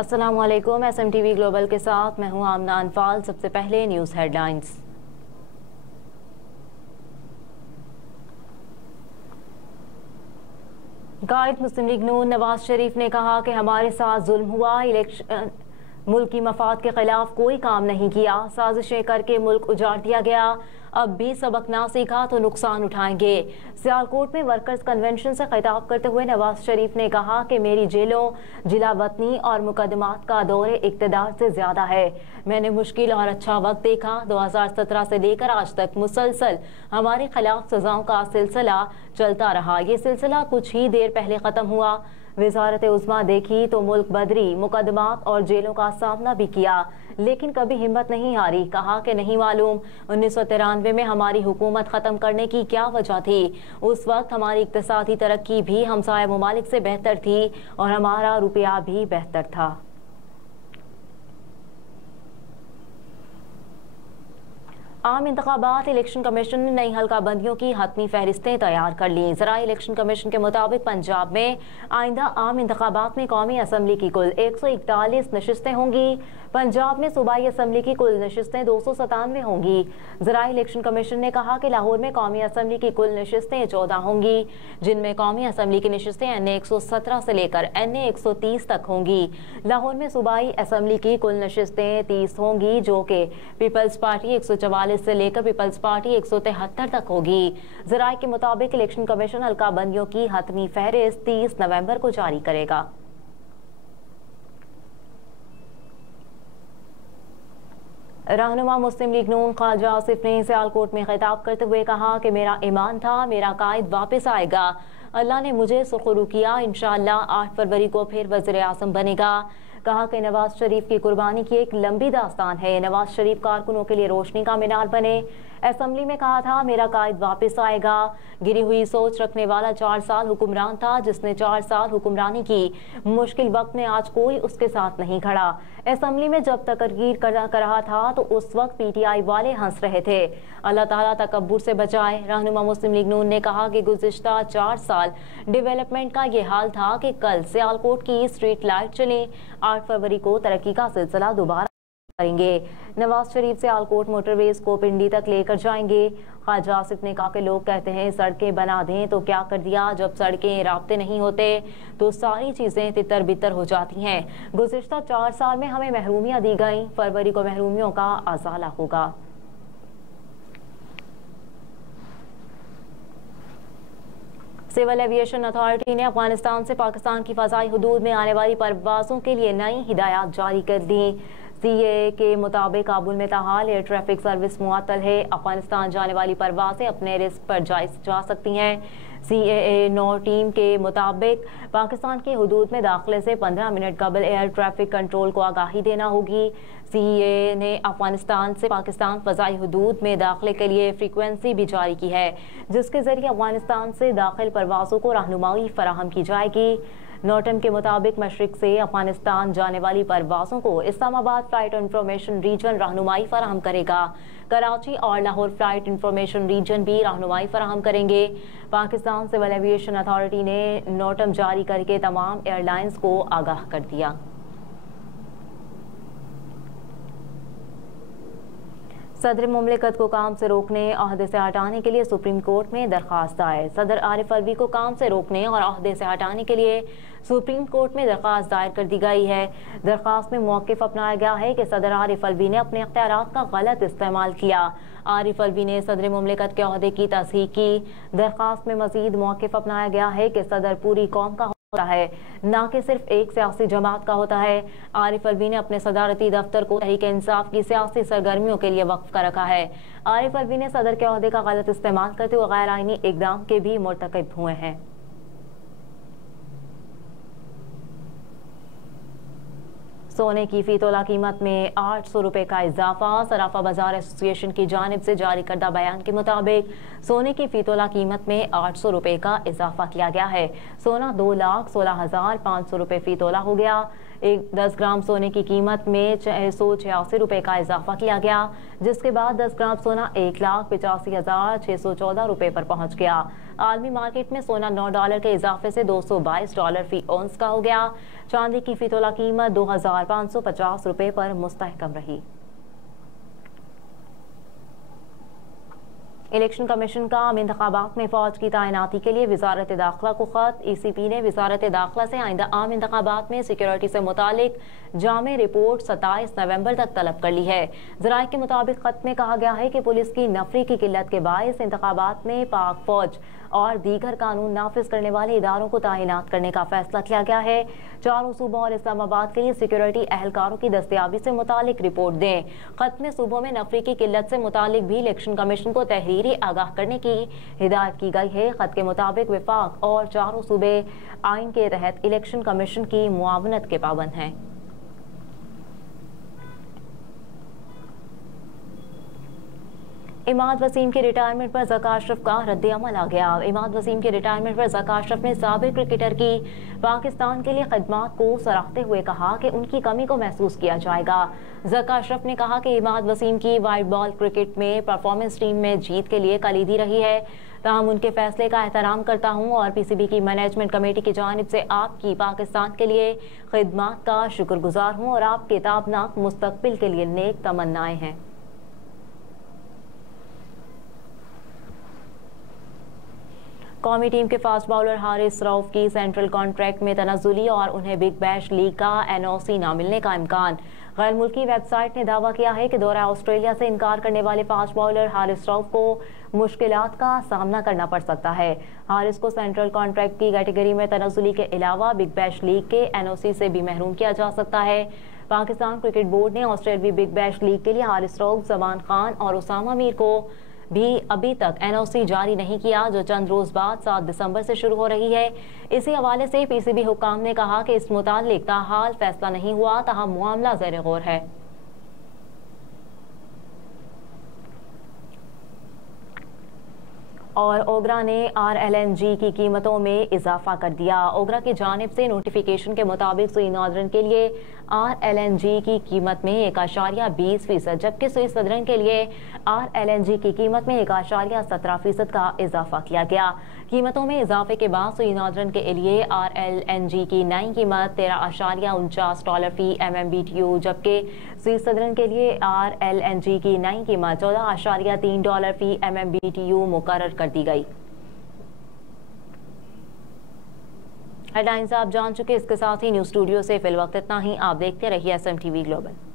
अस्सलामुअलैकुम। SMTV global के साथ मैं हूं आमना अनफाल। सबसे पहले न्यूज़ हेडलाइंस। कायद मुस्लिम लीग नून नवाज शरीफ ने कहा कि हमारे साथ जुल्म हुआ, इलेक्शन मुल्क की मफाद के खिलाफ कोई काम नहीं किया, साजिशें करके मुल्क उजाड़ दिया गया, अब भी सबक ना सीखा तो नुकसान उठाएंगे। सियालकोट में वर्कर्स कन्वेंशन से खिताब करते हुए नवाज शरीफ ने कहा कि मेरी जेलों, जिला वतनी और मुकदमात का दौरे इक्तदार से ज्यादा है। मैंने मुश्किल और अच्छा वक्त देखा। 2017 से लेकर आज तक मुसलसल हमारे खिलाफ सजाओं का सिलसिला चलता रहा। ये सिलसिला कुछ ही देर पहले खत्म हुआ। वजारत उज़्मा देखी तो मुल्क बदरी, मुकदमात और जेलों का सामना भी किया, लेकिन कभी हिम्मत नहीं हारी। कहा कि नहीं मालूम 1993 में हमारी हुकूमत ख़त्म करने की क्या वजह थी। उस वक्त हमारी इक़्तिसादी तरक्की भी हमसाया ममालिक से बेहतर थी और हमारा रुपया भी बेहतर था। आम इंतखाबात इलेक्शन कमीशन ने नई हल्का बंदियों की हतमी फहरिस्तें तैयार कर ली। ज़राई इलेक्शन कमीशन के मुताबिक पंजाब में आइंदा आम इंतखाबात में कौमी असम्बली की कुल 141 नशिस्तें होंगी। पंजाब में सूबाई असम्बली की कुल नशिस्तें 297 होंगी। ज़राई इलेक्शन कमीशन ने कहा कि लाहौर में कौमी असम्बली की कुल नशिस्तें 14 होंगी, जिनमें कौमी असम्बली की नशिस्तें NA 117 से लेकर NA 130 तक होंगी। लाहौर में सूबाई असम्बली की कुल नशिस्तें 30 होंगी, जो कि पीपल्स पार्टी 144 से लेकर पीपल्स पार्टी 173 तक होगी। ज़राए के मुताबिक इलेक्शन कमीशन हल्का बंदियों की हतमी फहरिस्त 30 नवंबर को जारी करेगा। रहनुमा मुस्लिम लीग नून ख्वाजा आसिफ ने सियालकोट में खिताब करते हुए कहा कि मेरा ईमान था, मेरा कायद वापस आएगा। अल्लाह ने मुझे सुखरू किया, इंशाअल्लाह 8 फरवरी को फिर वज़ीर आज़म बनेगा। कहा कि नवाज शरीफ की कुर्बानी की एक लंबी दास्तान है। नवाज शरीफ कारकुनों के लिए रोशनी का मीनार बने। असम्बली में कहा था मेरा कायद वापस आएगा। गिरी हुई सोच रखने वाला 4 साल हुक्मरान था, जिसने 4 साल हुक्मरानी की। मुश्किल वक्त में आज कोई उसके साथ नहीं खड़ा। असम्बली में जब तकरीर कर रहा था तो उस वक्त PTI वाले हंस रहे थे। अल्लाह ताला तकब्बुर से बचाए। रहनुमा मुस्लिम लीग नून ने कहा कि गुज़िश्ता 4 साल डेवलपमेंट का ये हाल था कि कल सियालकोट की स्ट्रीट लाइट चली। 8 फरवरी को तरक्की का सिलसिला दोबारा करेंगे। नवाज शरीफ सियालकोट मोटरवेज को पिंडी तक लेकर जाएंगे। ख्वाजा आसिफ ने कहा कि लोग कहते हैं सड़कें बना दें तो क्या कर दिया। जब सड़कें राब्ते नहीं होते तो सारी चीजें तितर बितर हो जाती हैं। गुज़िश्ता 4 साल में हमें महरूमियां दी गई, फरवरी को महरूमियों का अज़ाला होगा। सिविल एविएशन अथॉरिटी ने अफगानिस्तान से पाकिस्तान की फ़ज़ाई हुदूद में आने वाली परवाज़ों के लिए नई हिदायत जारी कर दी। CAA के मुताबिक काबुल में ताहाल एयर ट्रैफिक सर्विस मुअत्तल है। अफगानिस्तान जाने वाली परवाज़ें अपने रिस्क पर जा सकती हैं। CAA 9 टीम के मुताबिक पाकिस्तान की हुदूद में दाखिले से 15 मिनट कबल एयर ट्रैफिक कंट्रोल को आगाही देना होगी। CAA ने अफगानिस्तान से पाकिस्तान फ़ज़ाई हुदूद में दाखिले के लिए फ्रीक्वेंसी भी जारी की है, जिसके ज़रिए अफगानिस्तान से दाखिल परवाज़ों को रहनुमाई फराहम की जाएगी। नोटम के मुताबिक मशरिक से अफगानिस्तान जाने वाली परवाज़ों को इस्लामाबाद फ्लाइट इंफॉर्मेशन रीजन रहनुमाई फराहम करेगा। कराची और लाहौर फ्लाइट इंफॉर्मेशन रीजन भी रहनुमाई फराहम करेंगे। पाकिस्तान सिविल एविएशन अथॉरिटी ने नोटम जारी करके तमाम एयरलाइंस को आगाह कर दिया। सदर मुमलिकत को काम से रोकने, ओहदे से हटाने के लिए सुप्रीम कोर्ट में दरख्वास्त दायर। सदर आरिफ अलवी को काम से रोकने और ओहदे से हटाने के लिए सुप्रीम कोर्ट में दरख्वास्त दायर कर दी गई है। दरख्वास्त में मौक़िफ़ अपनाया गया है कि सदर आरिफ अलवी ने अपने इख्तियारात का गलत इस्तेमाल किया। आरिफ अलवी ने सदर मुमलिकत के ओहदे की तस्दीक की। दरख्वास्त में मज़ीद मौक़िफ़ अपनाया गया है कि सदर पूरी कौम का होता है, ना कि सिर्फ एक सियासी जमात का होता है। आरिफ अलवी ने अपने सदारती दफ्तर को तहरीक इंसाफ की सियासी सरगर्मियों के लिए वक्फ कर रखा है। आरिफ अलवी ने सदर के ओहदे का गलत इस्तेमाल करते हुए गैर आईनी इक़दाम के भी मुर्तकिब हुए हैं। सोने की फी तोला कीमत में 800 रुपये का इजाफा। सराफा बाजार एसोसिएशन की जानिब से जारी करदा बयान के मुताबिक सोने की फी तोला कीमत में 800 रुपये का इजाफा किया गया है। सोना 2,16,500 रुपये फी तोला हो गया। 10 ग्राम सोने की कीमत में 686 रुपये का इजाफा किया गया, जिसके बाद 10 ग्राम सोना 1,85,614 रुपये पर पहुँच गया। आलमी मार्केट में सोना $9 के इजाफे से $222 फी औंस का हो गया। चांदी की फी तोला कीमत 2550 रुपए पर मुस्तहकम रही। इलेक्शन कमीशन का आम इंतखाबात में फौज की तैनाती के लिए वजारत दाखिला को खत। ECP ने वजारत दाखिला से आइंदा आम इंतखाबात में सिक्योरिटी से मुतालिक जामे रिपोर्ट 27 नवंबर तक तलब कर ली है। ज़राए के मुताबिक खत में कहा गया है कि पुलिस की नफरी की किल्लत के बायस इंतखाबात में पाक फौज और दीगर कानून नाफिज करने वाले इदारों को तैनात करने का फैसला किया गया है। चारों सूबों और इस्लामाबाद के लिए सिक्योरिटी एहलकारों की दस्तयाबी से मुतालिक रिपोर्ट दें। खत में सूबों में नफरी की किल्लत से मुतालिक भी इलेक्शन कमीशन को तहरीरी आगाह करने की हिदायत की गई है। खत के मुताबिक विफाक और चारों सूबे आइन के तहत इलेक्शन कमीशन की मुआवनत के पाबंद हैं। इमाद वसीम के रिटायरमेंट पर ज़का अशरफ का रद्द-ए-अमल आ गया। इमाद वसीम के रिटायरमेंट पर ज़का अशरफ ने साबिक क्रिकेटर की पाकिस्तान के लिए खिदमात को सराहते हुए कहा कि उनकी कमी को महसूस किया जाएगा। ज़का अशरफ ने कहा कि इमाद वसीम की वाइट बॉल क्रिकेट में परफॉर्मेंस टीम में जीत के लिए कलीदी रही है। ताहम उनके फैसले का एहतराम करता हूँ और PCB की मैनेजमेंट कमेटी की जानिब से आपकी पाकिस्तान के लिए खिदमात का शुक्रगुजार हूँ और आपके ताबनाक मुस्तकबिल के लिए नेक तमन्नाएं हैं। कौमी टीम के फास्ट बॉलर हारिस रऊफ की सेंट्रल कॉन्ट्रैक्ट में तनज़्ज़ुली और उन्हें बिग बैश लीग का NOC न मिलने का इम्कान। गैर मुल्की वेबसाइट ने दावा किया है कि दौरा ऑस्ट्रेलिया से इनकार करने वाले फास्ट बॉलर हारिस रऊफ को मुश्किलात का सामना करना पड़ सकता है। हारिस को सेंट्रल कॉन्ट्रैक्ट की कैटेगरी में तनज़्ज़ुली के अलावा बिग बैश लीग के NOC से भी महरूम किया जा सकता है। पाकिस्तान क्रिकेट बोर्ड ने ऑस्ट्रेलवी बिग बैश लीग के लिए हारिस रऊफ, जमान खान और उसामा मीर को भी अभी तक NOC जारी नहीं किया, जो चंद रोज बाद 7 दिसंबर से शुरू हो रही है। इसी हवाले से PCB हुक्काम ने कहा कि इस मुतालिक ताहाल फैसला नहीं हुआ, ताहम मामला ज़ेर गौर है। और ओगरा ने RLNG की कीमतों में इजाफा कर दिया। ओगरा की जानिब से नोटिफिकेशन के मुताबिक सुई नॉर्दर्न के लिए RLNG की कीमत में 1.20%, जबकि सुई सदर्न के लिए RLNG की कीमत में 1.17% का इजाफा किया गया। कीमतों में इजाफे के बाद सुई नॉर्दर्न के लिए RLNG की नई कीमत $13.49 फी MMBTU, जबकि सुई सदर्न के लिए RLNG की नई कीमत $14.3 फी MMBTU मुकर्रर कर दी गई। हेडलाइंस आप जान चुके। इसके साथ ही न्यूज़ स्टूडियो से फिल वक्त इतना ही। आप देखते रहिए SMTV ग्लोबल।